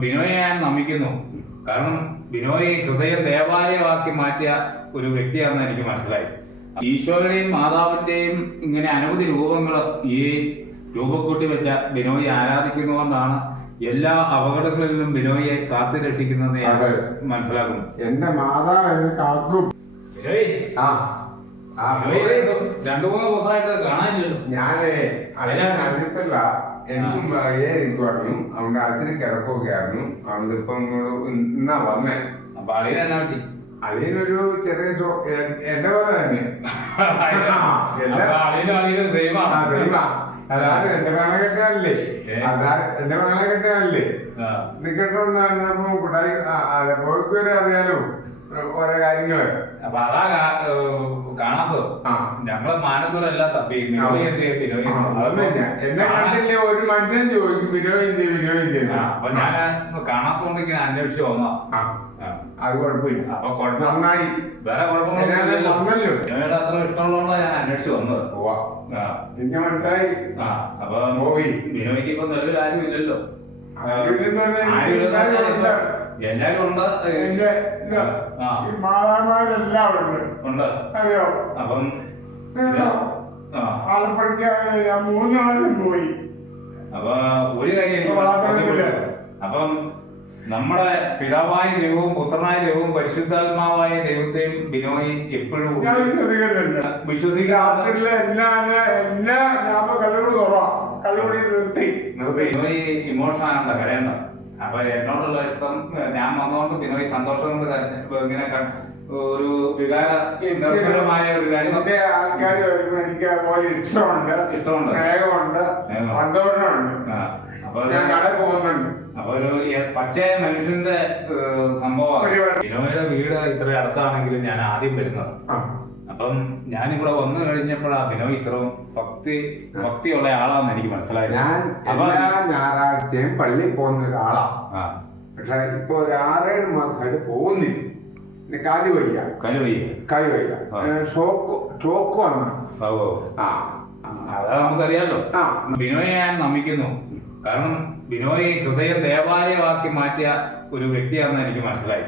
ബിനോയെ ഞാൻ നമിക്കുന്നു. കാരണം ബിനോയ് ഹൃദയം ദേവാലയമാക്കി മാറ്റിയ ഒരു വ്യക്തിയാണെന്ന് എനിക്ക് മനസ്സിലായി. ഈശോയുടെയും മാതാവിന്റെയും ഇങ്ങനെ അനവധി രൂപങ്ങൾ ഈ രൂപക്കൂട്ടി വെച്ച ബിനോയെ ആരാധിക്കുന്നതുകൊണ്ടാണ് എല്ലാ അപകടങ്ങളിൽ നിന്നും ബിനോയെ കാത്തു രക്ഷിക്കുന്നതെന്ന് ഞാൻ മനസ്സിലാക്കുന്നു. എന്റെ മാതാവ് എന്നെ കാക്കും. ബിനോയ് രണ്ടു മൂന്ന് ദിവസമായിട്ട് കാണാനില്ലല്ലോ. ഞാനേ അതിനകത്തല്ല, എനിക്കും എനിക്ക് പറഞ്ഞു. അതുകൊണ്ട് അതിന് കിടക്കൊക്കെ ആയിരുന്നു. അതുകൊണ്ട് ഇപ്പൊ ഇന്നാ വന്നേ. അപ്പൊ അളിയൻ എന്നാ പറ്റി? അതിനൊരു ചെറിയ എന്റെ പോലെ തന്നെ അതാണ് എന്റെ കാലഘട്ടമല്ലേ. എന്റെ കാലഘട്ടമല്ലേ നിക്കട്ടൊന്നപ്പോ കുട്ടായി പോയിക്ക് വരെ അറിയാലോ ഓരോ കാര്യങ്ങള്. അപ്പൊ അതാ കാണാത്തത്. ഞങ്ങള് മാനത്തൂരല്ല തപ്പി എന്നെ കണ്ടില്ലേ ഒരു മനുഷ്യൻ ചോദിക്കും വിനോദിന്റെ. അപ്പൊ ഞാൻ കാണാത്തോണ്ട് ഇങ്ങനെ അന്വേഷിച്ചു വന്നോ. അത് കുഴപ്പമില്ല. അപ്പൊ നന്നായി. വേറെ കുഴപ്പമൊന്നുമില്ലല്ലോ. ബിനോയുടെ അത്ര ഇഷ്ടമുള്ളതുകൊണ്ടാണ് ഞാൻ അന്വേഷിച്ചു വന്നത്. എനിക്ക് മനസ്സിലായി. അപ്പൊ ബിനോയ്ക്ക് ഇപ്പൊ നിലവിൽ ആരും ഇല്ലല്ലോ. എല്ലാരും ഉണ്ട്. മാതാമാരെല്ലാം ഉണ്ട്. അതെയോ? അപ്പം ആലപ്പുഴയ്ക്ക് മൂന്നാളും പോയി. അപ്പൊ ഒരു കാര്യം അപ്പം നമ്മുടെ പിതാവായ ദൈവവും പുത്രനായ ദൈവവും പരിശുദ്ധാത്മാവായ ദൈവത്തെയും ബിനോയി എപ്പോഴും ബിനോയി ഇമോഷനാണ്, കരയണ്ട. അപ്പൊ എന്നോടുള്ള ഇഷ്ടം ഞാൻ വന്നോണ്ട് ബിനോയി സന്തോഷം കൊണ്ട് ഇങ്ങനെ ഒരു വികാര നിർഭരമായ ഒരു ആൾക്കാർ എനിക്ക് ഇഷ്ടമുണ്ട്, സ്നേഹമുണ്ട്, സന്തോഷമുണ്ട്. അപ്പൊ ഞാൻ കട പോകുന്നുണ്ട്. അപ്പൊ ഒരു പച്ചയായ മനുഷ്യന്റെ സംഭവമാണ്. ബിനോയുടെ വീട് ഇത്ര അടുത്താണെങ്കിലും ഞാൻ ആദ്യം വരുന്നത്. അപ്പം ഞാനിവിടെ വന്നു കഴിഞ്ഞപ്പോഴാണ് ബിനോയ് ഇത്രയും ഭക്തിയുള്ള ആളാന്ന് എനിക്ക് മനസ്സിലായത്. അപ്പൊ ഞായറാഴ്ചയും പള്ളിയിൽ പോകുന്ന ഒരാളാ. പക്ഷെ ഇപ്പൊ ഒരു 6-7 മാസമായിട്ട് പോകുന്നില്ല. കാല് വയ്യ ഷോക്ക് വന്നു. അതാ നമുക്കറിയാലോ. ബിനോയെ ഞാൻ നമിക്കുന്നു. കാരണം ബിനോയ് ഹൃദയം ദേവാലയമാക്കി മാറ്റിയ ഒരു വ്യക്തിയാണെന്ന് എനിക്ക് മനസ്സിലായി.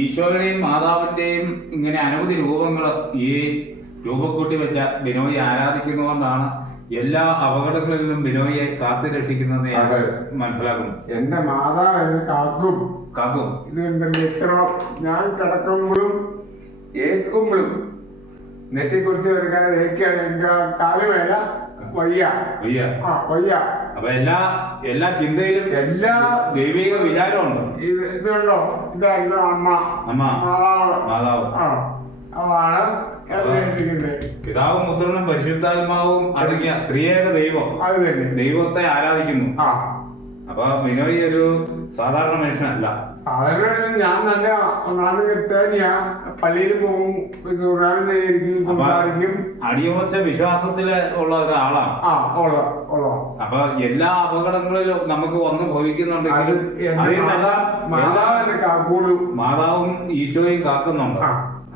ഈശോയുടെയും മാതാവിന്റെയും ഇങ്ങനെ അനവധി രൂപങ്ങൾ ഈ രൂപക്കൂട്ടി വെച്ച ബിനോയെ ആരാധിക്കുന്നതുകൊണ്ടാണ് എല്ലാ അപകടങ്ങളിൽ നിന്നും ബിനോയെ കാത്തു രക്ഷിക്കുന്നതെന്ന് ഞാൻ മനസ്സിലാക്കുന്നു. എന്റെ മാതാവ് എന്നെ കാക്കും. ഇത് എത്ര ഞാൻ കിടക്കുമ്പോഴും ഏൽക്കുമ്പോഴും നെറ്റിക്കുറിച്ച് എടുക്കാതെ എനിക്ക് കാല് വേല വയ്യ. അപ്പൊ എല്ലാ ചിന്തയിലും എല്ലാ ദൈവിക വിചാരമുണ്ട്. ഇതുണ്ടോ? ഇതായിരുന്നു അമ്മ മാതാവ്. പിതാവും പുത്രനും പരിശുദ്ധാത്മാവും അടങ്ങിയ ത്രിയേക ദൈവം, ദൈവത്തെ ആരാധിക്കുന്നു. അപ്പൊ ബിനോയ് ഒരു സാധാരണ മനുഷ്യനല്ല. ഞാൻ നല്ല ഒന്നാമത് ക്രിസ്ത്യാനിയാ. പള്ളിയിൽ പോകും, അടിയുറച്ച വിശ്വാസത്തില് ഉള്ള ഒരാളാണ്. അപ്പൊ എല്ലാ അപകടങ്ങളിലും നമുക്ക് വന്ന് ഭവിക്കുന്നുണ്ടെങ്കിലും മാതാവും ഈശോയും കാക്കുന്നുണ്ട്.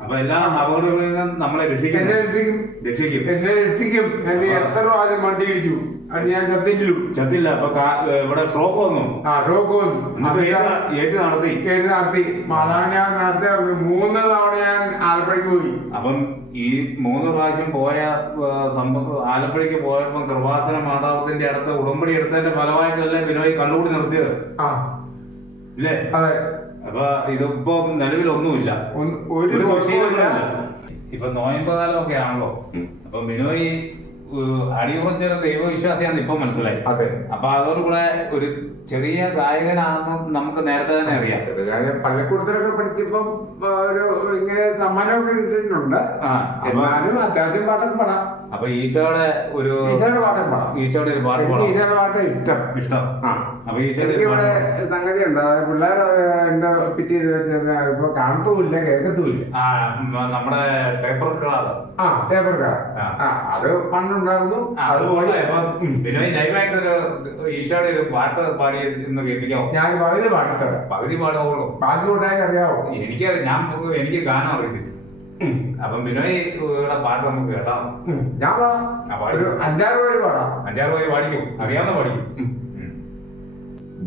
അപ്പൊ എല്ലാ അപകടങ്ങളിൽ നിന്നും നമ്മളെ രക്ഷിക്കും. എന്നെ രക്ഷിക്കും. എത്ര ആദ്യം വണ്ടി ഇടിച്ചു, അത് ഞാൻ ചത്തില്ല. അപ്പൊ ഇവിടെ ഷോക്ക് വന്നു. ഏറ്റ് നടത്തി. മാതാവിനെ ഞാൻ നേരത്തെ 3 തവണ ഞാൻ ആലപ്പുഴയ്ക്ക് പോയി. അപ്പം ഈ 3 പ്രാവശ്യം പോയ ആലപ്പുഴയ്ക്ക് പോയപ്പോ കൃപാസന മാതാവത്തിന്റെ അടുത്ത് ഉടമ്പടി എടുത്തതിന്റെ ഫലമായിട്ടല്ലേ ബിനോയ് കള്ളുകൂടി നിർത്തിയത് ഇല്ലേ? അതെ. അപ്പൊ ഇതിപ്പോ നിലവിലൊന്നുമില്ല, ഒരു വിഷയമില്ല. ഇപ്പൊ നോയമ്പ് കാലമൊക്കെ ആണല്ലോ. അപ്പൊ ബിനോയ് അടിയുറച്ച ദൈവവിശ്വാസിയാന്ന് ഇപ്പൊ മനസ്സിലായി. അപ്പൊ അതോടുകൂടെ ഒരു ചെറിയ ഗായകനാണെന്ന് നമുക്ക് നേരത്തെ തന്നെ അറിയാം. പള്ളിക്കൂടത്തിലൊക്കെ പഠിച്ചപ്പോ ഇങ്ങനെ സമ്മാനമൊക്കെ കിട്ടിയിട്ടുണ്ട്. അത്യാവശ്യം പാട്ടൊക്കെ പാടാം. അപ്പൊ ഈശോയുടെ ഒരു പാട്ട് പാടാം. ഈശോയുടെ പാട്ട് ഇഷ്ടം. അപ്പൊ ഈശോയുടെ സംഗതി ഉണ്ട്. പിള്ളേർ എന്റെ പിറ്റി ഇപ്പൊ കാണത്തുമില്ല, കേൾക്കത്തുമില്ല. നമ്മുടെ ടേപ്പർ കാർഡ്. അത് പണ്ടുണ്ടായിരുന്നു. അതുപോലെ ബിനോയ് ലൈവായിട്ടൊരു ഈശോയുടെ ഒരു പാട്ട് പാടി ഇന്ന് കേൾപ്പിക്കാമോ? ഞാൻ പകുതി പാടുള്ളൂ. ബാക്കി കൂട്ടായി അറിയാവോ? എനിക്ക് ഗാനം അറിയത്തില്ല. അപ്പം ബിനോയ് പാട്ട് നമുക്ക് കേട്ടാ. ഞാൻ പാടാം. 5-6 പേര് പാടാം. 5-6 പേര് പാടിക്കും. അറിയാവുന്ന പാടിക്കും.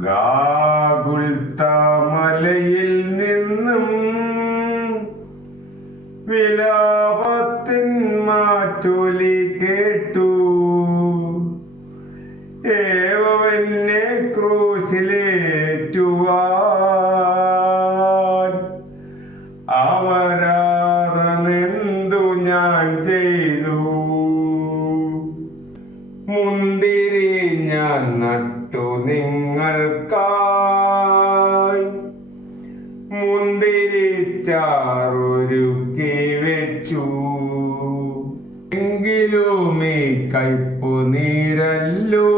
ഗാഗുൽത്താമലയിൽ നിന്നും വിലാപത്തിൻ മാറ്റൊലി കേട്ടു. ഏവമെന്നെ ക്രൂശിലേറ്റുവാൻ അപരാധമെന്തു ഞാൻ ചെയ്തു. മുന്തിരി ഞാൻ നട്ടു നിങ്ങൾക്കായി, മുന്തിരിച്ചാറൊരുക്കി വെച്ചു. എങ്കിലും ഈ കയ്പു നീരല്ലോ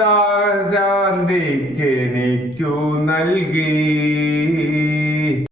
ദാശാന്തിക്കെനിക്കു